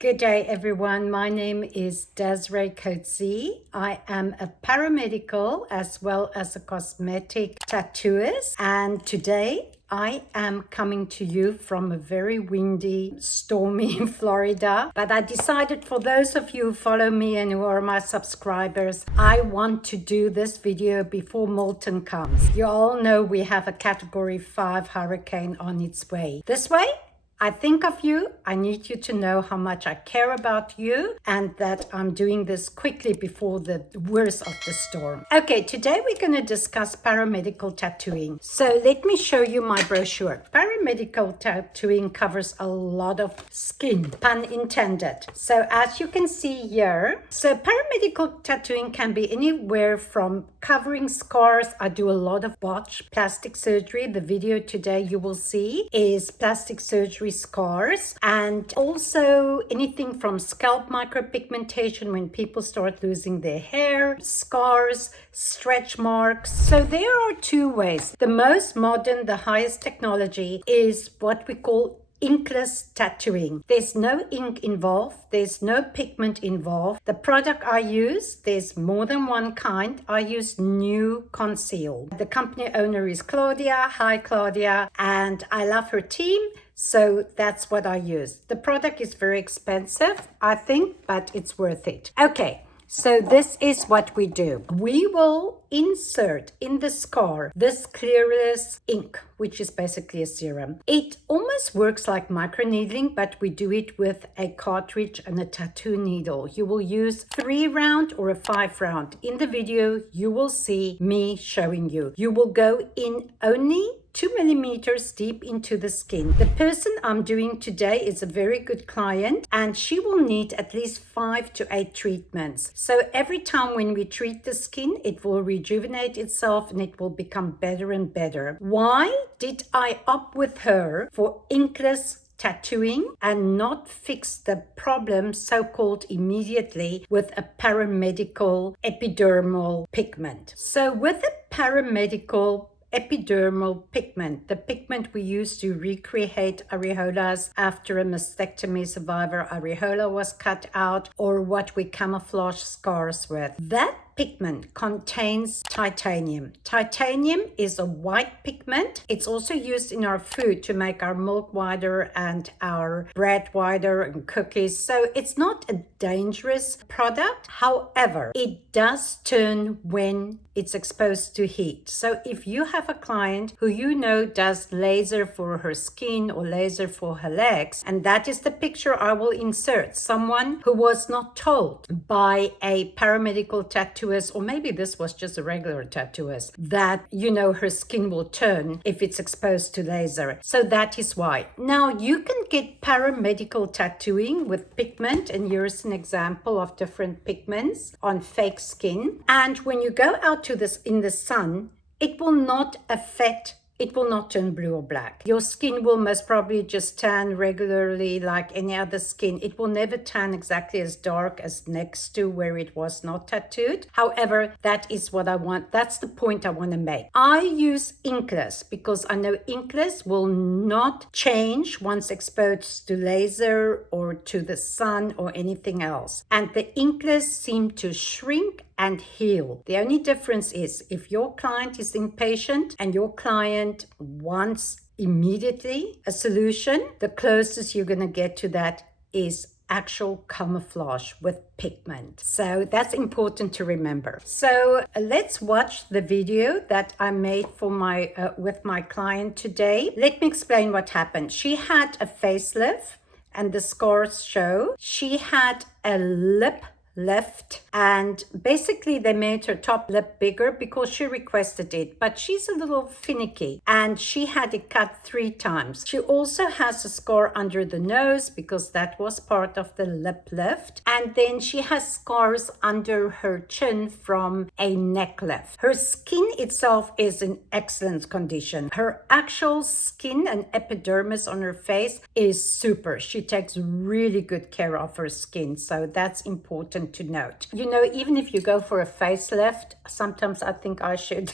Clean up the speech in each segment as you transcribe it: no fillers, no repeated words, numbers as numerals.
Good day, everyone. My name is Desiree Coetzee. I am a paramedical as well as a cosmetic tattooist. And today I am coming to you from a very windy, stormy Florida. But I decided for those of you who follow me and who are my subscribers, I want to do this video before Milton comes. You all know we have a Category 5 hurricane on its way. This way, I think of you. I need you to know how much I care about you and that I'm doing this quickly before the worst of the storm. Okay, today we're going to discuss paramedical tattooing. So let me show you my brochure. Paramedical tattooing covers a lot of skin, pun intended. So as you can see here, so paramedical tattooing can be anywhere from covering scars. I do a lot of botched plastic surgery. The video today you will see is plastic surgery scars, and also anything from scalp micropigmentation when people start losing their hair, scars, stretch marks. So there are two ways. The most modern, the highest technology is what we call Inkless tattooing. There's no ink involved. There's no pigment involved. The product I use, there's more than one kind. I use New Conceal. The company owner is Claudia. Hi, Claudia. And I love her team. So that's what I use. The product is very expensive, I think, but it's worth it. Okay. So this is what we do. We will insert in the scar this clearless ink, which is basically a serum. It almost works like microneedling, but we do it with a cartridge and a tattoo needle. You will use 3 round or a 5 round. In the video, you will see me showing you. You will go in only 2 millimeters deep into the skin. The person I'm doing today is a very good client, and she will need at least 5 to 8 treatments. So every time when we treat the skin, it will rejuvenate itself and it will become better and better. Why did I opt with her for inkless tattooing and not fix the problem so-called immediately with a paramedical epidermal pigment? So with a paramedical epidermal pigment, the pigment we use to recreate areolas after a mastectomy survivor areola was cut out, or what we camouflage scars with. That pigment contains titanium. Titanium is a white pigment. It's also used in our food to make our milk whiter and our bread whiter and cookies. So it's not a dangerous product. However, it does turn when it's exposed to heat. So if you have a client who you know does laser for her skin or laser for her legs, and that is the picture I will insert, someone who was not told by a paramedical tattooist, or maybe this was just a regular tattooist, that, you know, her skin will turn if it's exposed to laser. So that is why. Now you can get paramedical tattooing with pigment, and here's an example of different pigments on fake skin. And when you go out to this in the sun, it will not turn blue or black. Your skin will most probably just tan regularly like any other skin. It will never tan exactly as dark as next to where it was not tattooed. However, that is what I want. That's the point I want to make. I use Inkless because I know Inkless will not change once exposed to laser or to the sun or anything else. And the Inkless seem to shrink and heal. The only difference is if your client is impatient and your client wants immediately a solution, the closest you're going to get to that is actual camouflage with pigment. So that's important to remember. So let's watch the video that I made for my with my client today. Let me explain what happened. She had a facelift and the scars show. She had a lip lift, and basically they made her top lip bigger because she requested it, but she's a little finicky and she had it cut 3 times. She also has a scar under the nose because that was part of the lip lift, and then she has scars under her chin from a neck lift. Her skin itself is in excellent condition. Her actual skin and epidermis on her face is super. She takes really good care of her skin, so that's important to note. You know, even if you go for a facelift, sometimes I think I should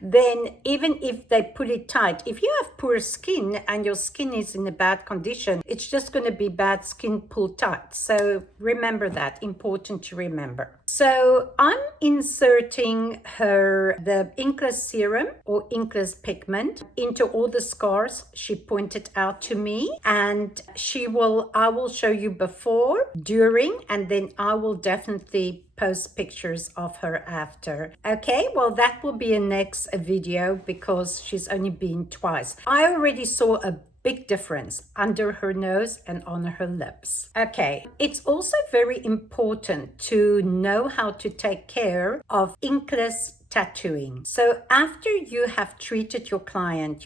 then even if they pull it tight, if you have poor skin and your skin is in a bad condition, it's just going to be bad skin pulled tight. So remember that, important to remember. So I'm inserting the Inkless serum or Inkless pigment into all the scars she pointed out to me, and I will show you before, during, and then I will definitely post pictures of her after. Okay, well, that will be a next video because she's only been twice. I already saw a big difference under her nose and on her lips. Okay, it's also very important to know how to take care of inkless tattooing. So after you have treated your client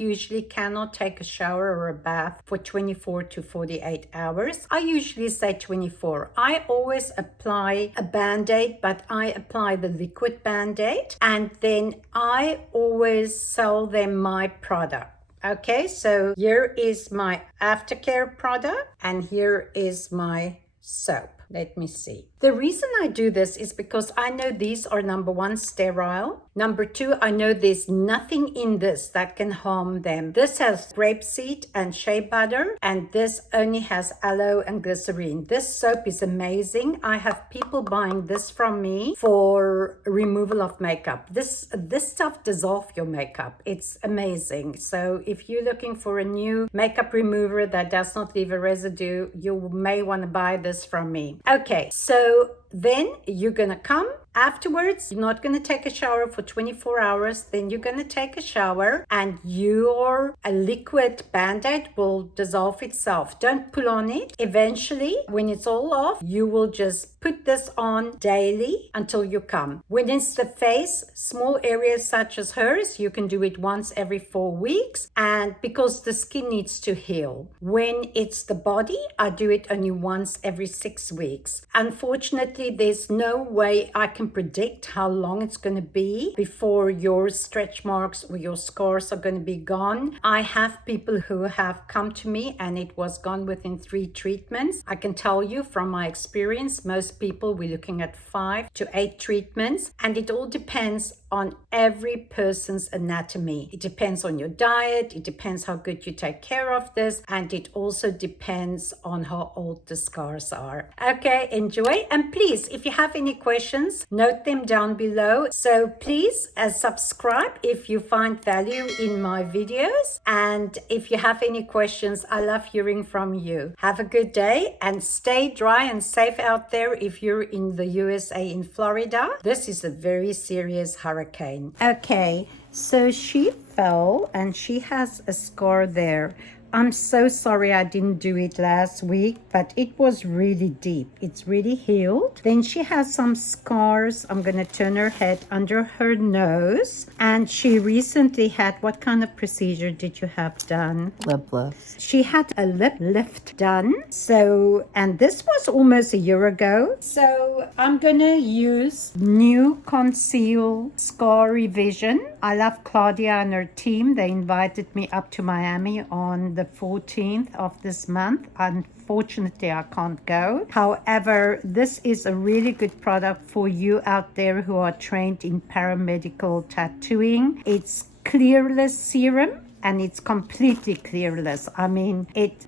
usually cannot take a shower or a bath for 24 to 48 hours. I usually say 24. I always apply a band-aid, but I apply the liquid band-aid, and then I always sell them my product. Okay, so here is my Aftercare product and here is my soap. Let me see. The reason I do this is because I know these are, number one, sterile. Number two, I know there's nothing in this that can harm them. This has grapeseed and shea butter, and this only has aloe and glycerine. This soap is amazing. I have people buying this from me for removal of makeup. This stuff dissolves your makeup. It's amazing. So if you're looking for a new makeup remover that does not leave a residue, you may want to buy this from me. Okay, so then you're gonna come afterwards. You're not gonna take a shower for 24 hours. Then you're gonna take a shower and your liquid band-aid will dissolve itself. Don't pull on it. Eventually, when it's all off, you will just put this on daily until you come. When it's the face, small areas such as hers, you can do it once every 4 weeks, and because the skin needs to heal. When it's the body, I do it only once every 6 weeks. Unfortunately, there's no way I can predict how long it's going to be before your stretch marks or your scars are going to be gone. I have people who have come to me and it was gone within 3 treatments. I can tell you from my experience, most people we're looking at 5 to 8 treatments, and it all depends on every person's anatomy. It depends on your diet, it depends how good you take care of this, and it also depends on how old the scars are. Okay, enjoy, and please, if you have any questions, note them down below. So please subscribe if you find value in my videos, and if you have any questions, I love hearing from you. Have a good day and stay dry and safe out there if you're in the USA, in Florida. This is a very serious hurricane. Okay, so she fell and she has a scar there. I'm so sorry I didn't do it last week, but it was really deep. It's really healed. Then she has some scars. I'm going to turn her head under her nose. And she recently had, what kind of procedure did you have done? Lip lift. She had a lip lift done. So, and this was almost a year ago. So I'm going to use new Conceal Scar Revision. I love Claudia and her team. They invited me up to Miami on the 14th of this month. Unfortunately, I can't go. However, this is a really good product for you out there who are trained in paramedical tattooing. It's clearless serum. And it's completely clearless. I mean, it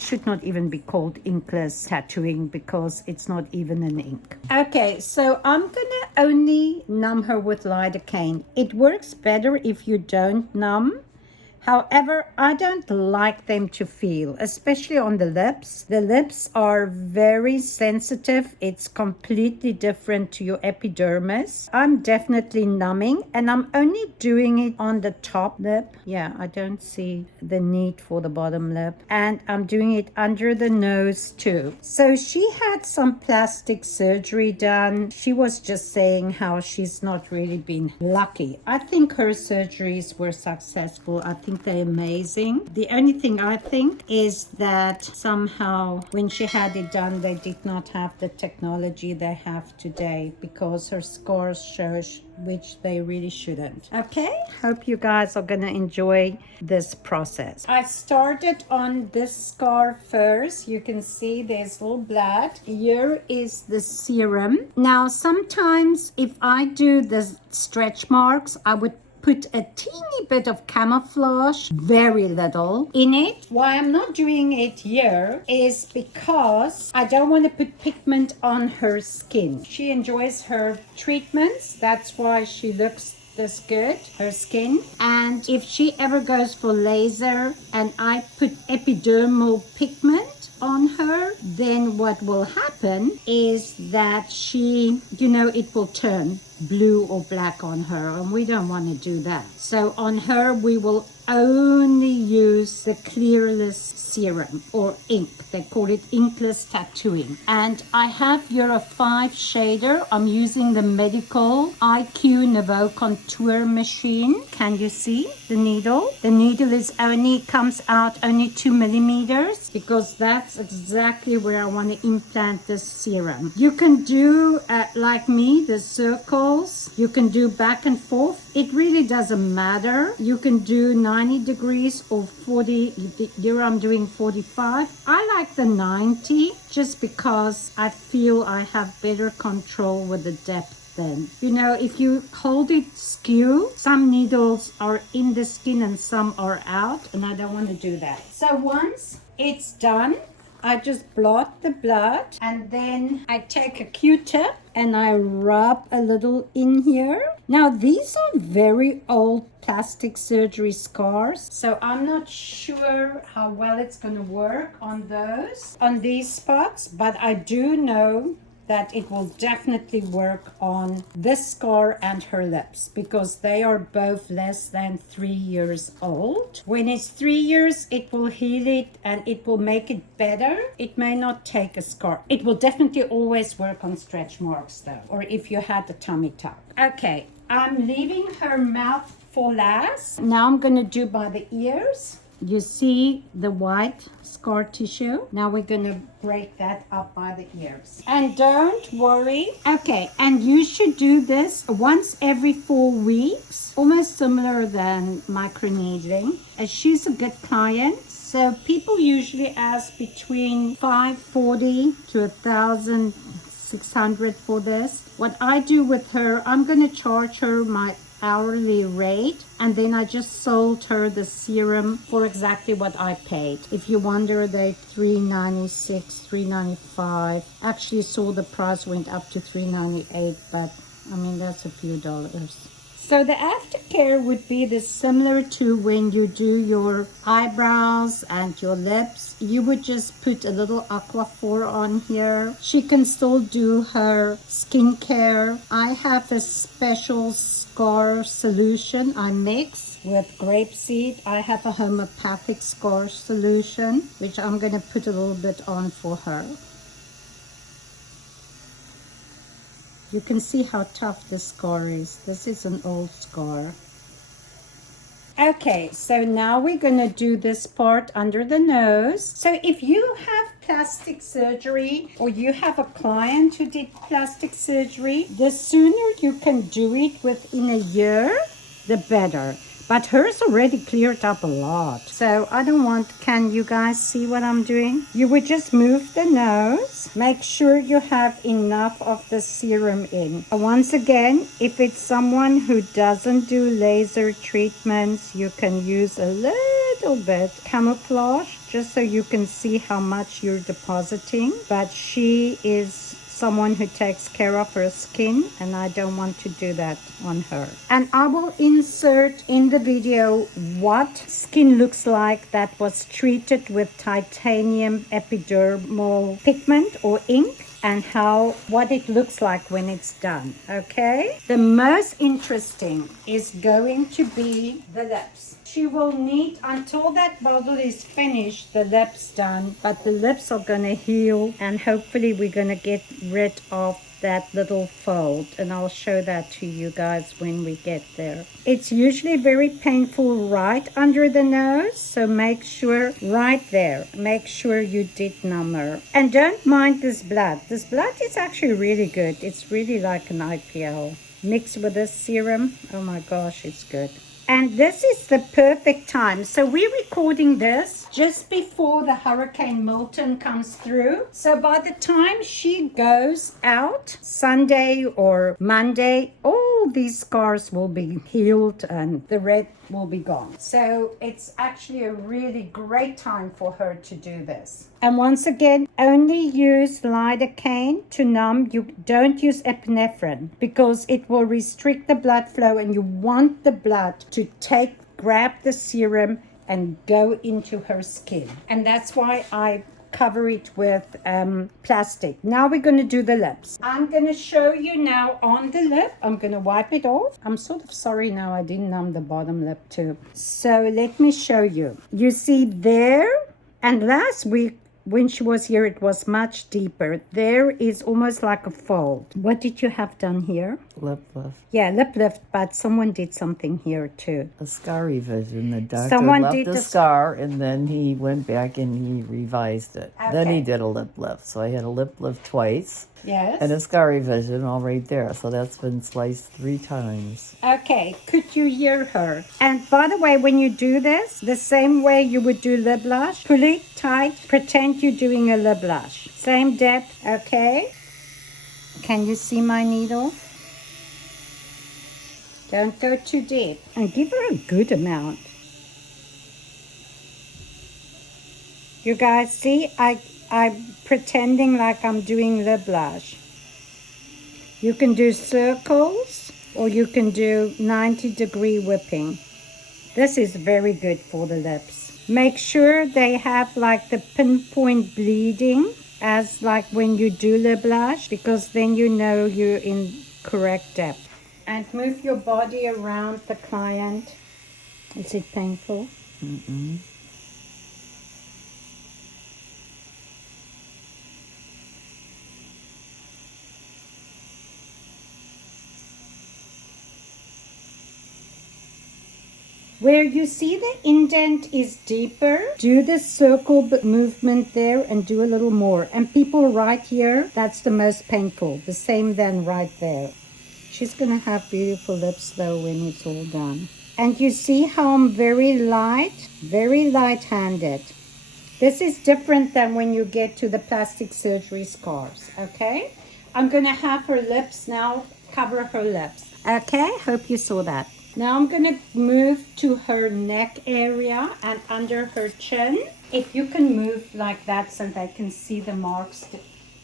should not even be called inkless tattooing because it's not even an ink. Okay, so I'm gonna only numb her with lidocaine. It works better if you don't numb. However, I don't like them to feel, especially on the lips. The lips are very sensitive. It's completely different to your epidermis. I'm definitely numbing, and I'm only doing it on the top lip. Yeah, I don't see the need for the bottom lip. And I'm doing it under the nose too. So she had some plastic surgery done. She was just saying how she's not really been lucky. I think her surgeries were successful. I think think they're amazing. The only thing I think is that somehow when she had it done, they did not have the technology they have today, because her scars show which they really shouldn't. Okay, hope you guys are gonna enjoy this process. I started on this scar first. You can see there's little blood. Here is the serum. Now sometimes if I do the stretch marks, I would put a teeny bit of camouflage, very little, in it. Why I'm not doing it here is because I don't want to put pigment on her skin. She enjoys her treatments. That's why she looks this good, her skin. And if she ever goes for laser and I put epidermal pigment on her, then what will happen is that she, it will turn blue or black on her, and we don't want to do that. So on her we will only use the clearless serum or ink. They call it inkless tattooing. And I have here a 5 shader. I'm using the medical IQ Nouveau contour machine. Can you see the needle? The needle comes out only 2 millimeters, because that's exactly where I want to implant this serum. You can do like me, the circles. You can do back and forth. It really doesn't matter. You can do 90 degrees or 40. Here I'm doing 45. I like the 90 just because I feel I have better control with the depth then. If you hold it skew, some needles are in the skin and some are out, and I don't want to do that. So once it's done, I just blot the blood, and then I take a Q-tip and I rub a little in here. Now these are very old plastic surgery scars, so I'm not sure how well it's going to work on these spots, but I do know that it will definitely work on this scar and her lips, because they are both less than 3 years old. When it's 3 years, it will heal it and it will make it better. It may not take a scar. It will definitely always work on stretch marks though, or if you had a tummy tuck. Okay, I'm leaving her mouth for last. Now I'm going to do by the ears. You see the white scar tissue. Now we're going to break that up by the ears. And don't worry. Okay, and you should do this once every 4 weeks, almost similar than microneedling. She's a good client. So people usually ask between $540 to $1,600 for this. What I do with her, I'm going to charge her my hourly rate, and then I just sold her the serum for exactly what I paid. If you wonder, they $396, $395. Actually saw the price went up to $398, but I mean that's a few dollars. So the aftercare would be similar to when you do your eyebrows and your lips. You would just put a little Aquaphor on here. She can still do her skincare. I have a special scar solution I mix with grapeseed. I have a homeopathic scar solution, which I'm going to put a little bit on for her. You can see how tough this scar is. This is an old scar. Okay, so now we're going to do this part under the nose. So if you have plastic surgery, or you have a client who did plastic surgery, the sooner you can do it within a year, the better. But hers already cleared up a lot. So I don't want, can you guys see what I'm doing? You would just move the nose. Make sure you have enough of the serum in. Once again, if it's someone who doesn't do laser treatments, you can use a little bit camouflage just so you can see how much you're depositing. But she is someone who takes care of her skin, and I don't want to do that on her. And I will insert in the video what skin looks like that was treated with titanium epidermal pigment or ink, and what it looks like when it's done. Okay, the most interesting is going to be the lips. She will need, until that bottle is finished, the lips done, but the lips are going to heal, and hopefully we're going to get rid of that little fold, and I'll show that to you guys when we get there. It's usually very painful right under the nose, so make sure right there, make sure you did numb her. And don't mind this blood. This blood is actually really good. It's really like an IPL. Mixed with this serum, oh my gosh, it's good. And this is the perfect time. So we're recording this just before the Hurricane Milton comes through. So by the time she goes out, Sunday or Monday, all these scars will be healed and the red will be gone. So it's actually a really great time for her to do this. And once again, only use lidocaine to numb. You don't use epinephrine because it will restrict the blood flow, and you want the blood to grab the serum and go into her skin. And that's why I cover it with plastic. Now we're going to do the lips. I'm going to show you now on the lip. I'm going to wipe it off. I'm sort of sorry now I didn't numb the bottom lip too. So let me show you. You see there, and last week when she was here, it was much deeper. There is almost like a fold. What did you have done here? Lip lift. Yeah, lip lift, but someone did something here too. A scar revision. The doctor Someone left did the the scar, and then he went back and he revised it. Then he Okay. did a lip lift. So I had a lip lift twice Yes. and a scar revision all right there. So that's been sliced 3 times. Okay, could you hear her? And by the way, when you do this, the same way you would do lip blush, pull it tight, pretend you're doing a lip blush. Same depth, okay? Can you see my needle? Don't go too deep. And give her a good amount. You guys see, I'm pretending like I'm doing lip blush. You can do circles or you can do 90-degree whipping. This is very good for the lips. Make sure they have like the pinpoint bleeding as like when you do lip blush, because then you know you're in correct depth. And move your body around the client. Is it painful? Mm-mm. Where you see the indent is deeper, do the circle movement there and do a little more. And people right here, that's the most painful. The same then right there. She's going to have beautiful lips though when it's all done. And you see how I'm very light-handed. This is different than when you get to the plastic surgery scars, okay? I'm going to have her lips now, cover her lips. Okay, hope you saw that. Now I'm going to move to her neck area and under her chin. If you can move like that so they can see the marks,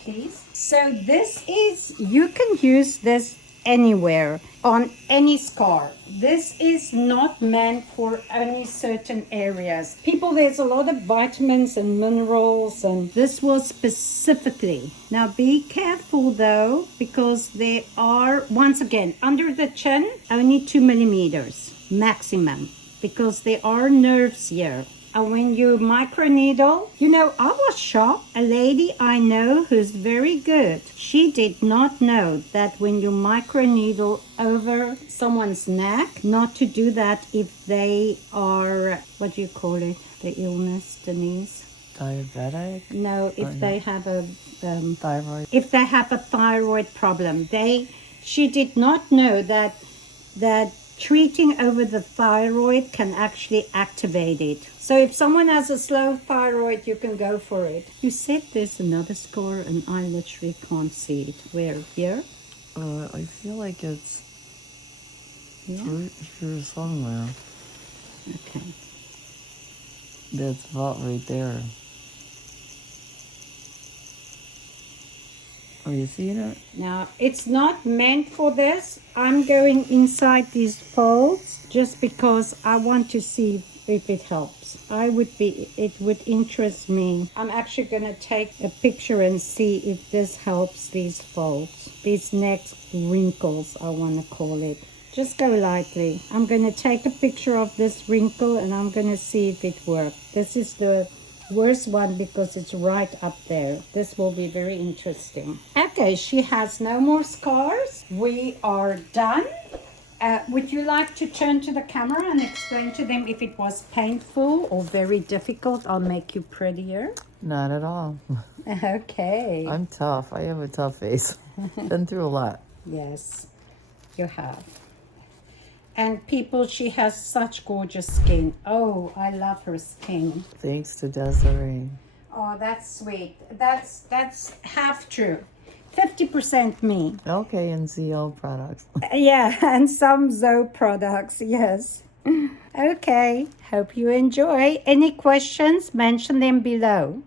please. So this is, you can use this anywhere on any scar. This is not meant for only certain areas. People, there's a lot of vitamins and minerals, and this was specifically. Now be careful though, because they are, once again, under the chin, only 2 millimeters maximum, because there are nerves here. And when you microneedle, you know, I was shocked. A lady I know who's very good, she did not know that when you microneedle over someone's neck, not to do that if they are, what do you call it, the illness, Denise? Diabetic? No, if they have a Thyroid? if they have a thyroid problem. She did not know that treating over the thyroid can actually activate it. So if someone has a slow thyroid, you can go for it. You said there's another scar and I literally can't see it. Where? Here? I feel like it's Yeah. here somewhere. Okay. That's about right there. Are you seeing it? Now, it's not meant for this. I'm going inside these folds just because I want to see if it helps. It would interest me. I'm actually going to take a picture and see if this helps these folds, these neck wrinkles, I want to call it. Just go lightly. I'm going to take a picture of this wrinkle and I'm going to see if it works. This is the Worst one because it's right up there. This will be very interesting. Okay, she has no more scars. We are done. Would you like to turn to the camera and explain to them if it was painful or very difficult? I'll make you prettier. Not at all. Okay. I'm tough. I have a tough face. Been through a lot. Yes, you have. And people, she has such gorgeous skin. Oh, I love her skin. Thanks to Desiree. Oh, that's sweet. That's half true. 50% me. Okay, and ZL products. Yeah, and some Zoe products, yes. Okay, hope you enjoy. Any questions? Mention them below.